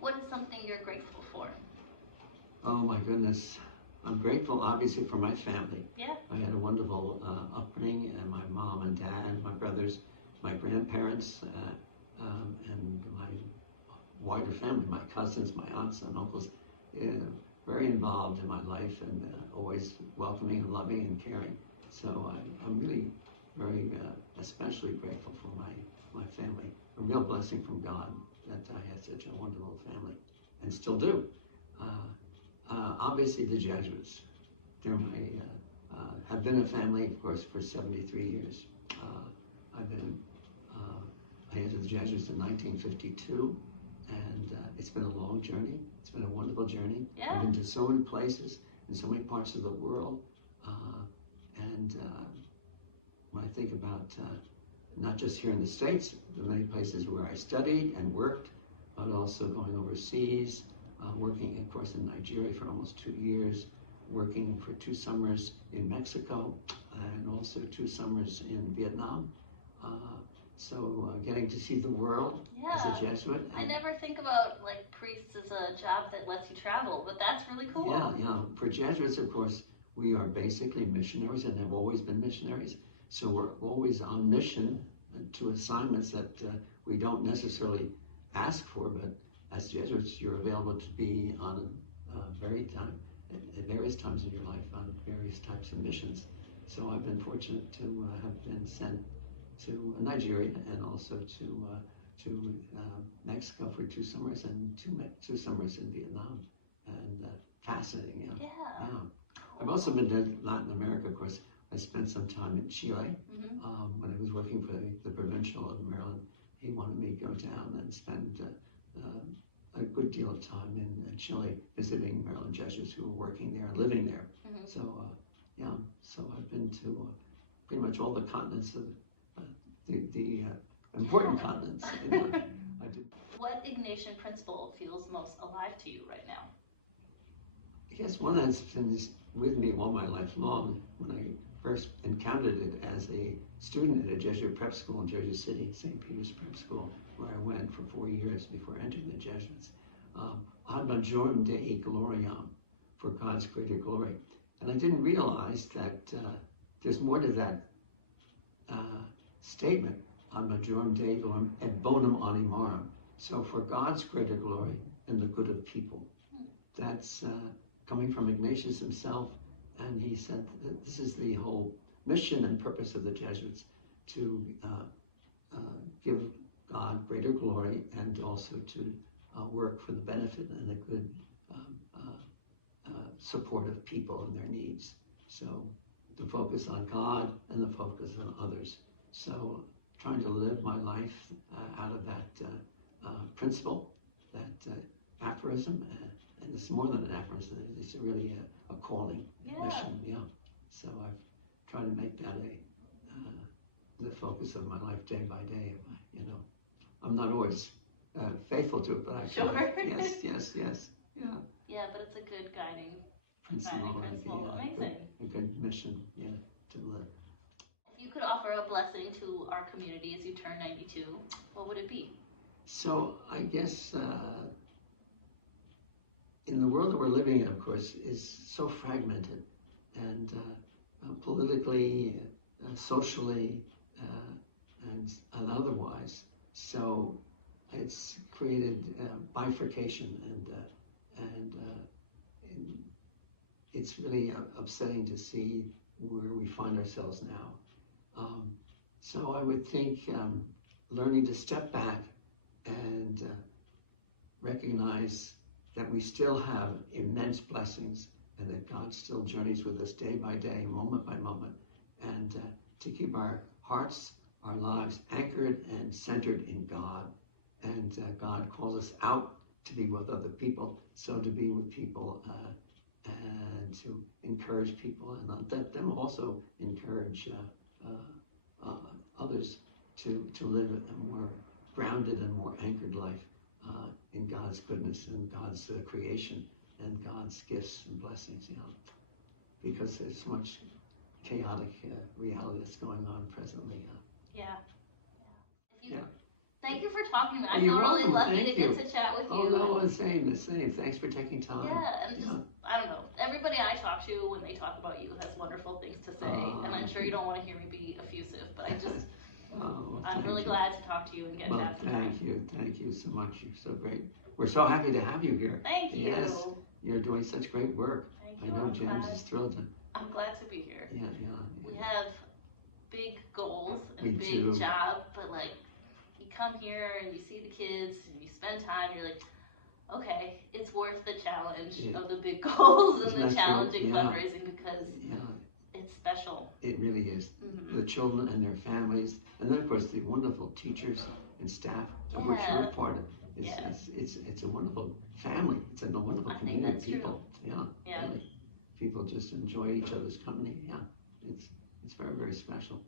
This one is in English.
What is something you're grateful for? Oh my goodness. I'm grateful, obviously, for my family. Yeah. I had a wonderful upbringing, and my mom and dad, my brothers, my grandparents, and my wider family, my cousins, my aunts and uncles, very involved in my life and always welcoming and loving and caring. So I'm really very especially grateful for my family. A real blessing from God that I had such a wonderful family and still do. Obviously, the Jesuits. They're have been a family, of course, for 73 years. I entered the Jesuits in 1952, and it's been a long journey. It's been a wonderful journey. Yeah. I've been to so many places in so many parts of the world, and when I think about not just here in the States, the many places where I studied and worked, but also going overseas, working, of course, in Nigeria for almost 2 years, working for 2 summers in Mexico, and also 2 summers in Vietnam. Getting to see the world as a Jesuit. I never think about like priests as a job that lets you travel, but that's really cool. Yeah. For Jesuits, of course, we are basically missionaries and have always been missionaries. So we're always on mission to assignments that we don't necessarily ask for, but as Jesuits, you're available to be on at various times in your life on various types of missions. So I've been fortunate to have been sent to Nigeria and also to Mexico for 2 summers and 2 summers in Vietnam, and fascinating. Yeah. I've also been to Latin America, of course. I spent some time in Chile when I was working for the Provincial of Maryland. He wanted me to go down and spend a good deal of time in Chile visiting Maryland Jesuits who were working there and living there. So I've been to pretty much all the continents of the important continents. I did. What Ignatian principle feels most alive to you right now? I guess one that's been with me all my life long. When I first encountered it as a student at a Jesuit prep school in Jersey City, St. Peter's Prep School, where I went for 4 years before entering the Jesuits. Ad majorem Dei gloriam, for God's greater glory. And I didn't realize that there's more to that statement, ad majorem Dei gloriam et bonum animarum. So for God's greater glory and the good of people. That's coming from Ignatius himself, and he said that this is the whole mission and purpose of the Jesuits, to give God greater glory and also to work for the benefit and the good support of people and their needs. So the focus on God and the focus on others. So trying to live my life out of that principle, that aphorism, and it's more than an aphorism, it's really a calling, mission, So I've tried to make that the focus of my life day by day. I'm not always faithful to it, but I try. Yes, Yeah, but it's a good guiding principle. Amazing. A good mission, to live. If you could offer a blessing to our community as you turn 92, what would it be? So I guess in the world that we're living in, of course, is so fragmented, and politically, socially, and otherwise. So it's created bifurcation, and it's really upsetting to see where we find ourselves now. So I would think learning to step back and recognize that we still have immense blessings and that God still journeys with us day by day, moment by moment, and to keep our hearts, our lives anchored and centered in God. And God calls us out to be with other people, so to be with people and to encourage people, and let them also encourage others to live a more grounded and more anchored life in God's goodness and God's creation and God's gifts and blessings, because there's so much chaotic reality that's going on presently. Thank you for talking to me. I You're feel really welcome. lucky Thank to you. get to chat with Oh you. no, the same. Thanks for taking time. Yeah, and just, I don't know. Everybody I talk to when they talk about you has wonderful things to say, and I'm sure you don't want to hear me be effusive, but I just, I'm really glad to talk to you and get to have some time. Thank you so much. You're so great. We're so happy to have you here. Thank you. Yes, you're doing such great work. Thank I you. know James is thrilled to. I'm glad to be here. Yeah. We have big goals and Me a big too. job, but like, you come here and you see the kids and you spend time, you're like, okay, it's worth the challenge of the big goals and the challenging fundraising because it's special. It really is. Mm-hmm. The children and their families, and then of course the wonderful teachers and staff of which you're a part of. It's a wonderful family. It's a wonderful community of people. True. Yeah. Really. People just enjoy each other's company. Yeah. It's very, very special.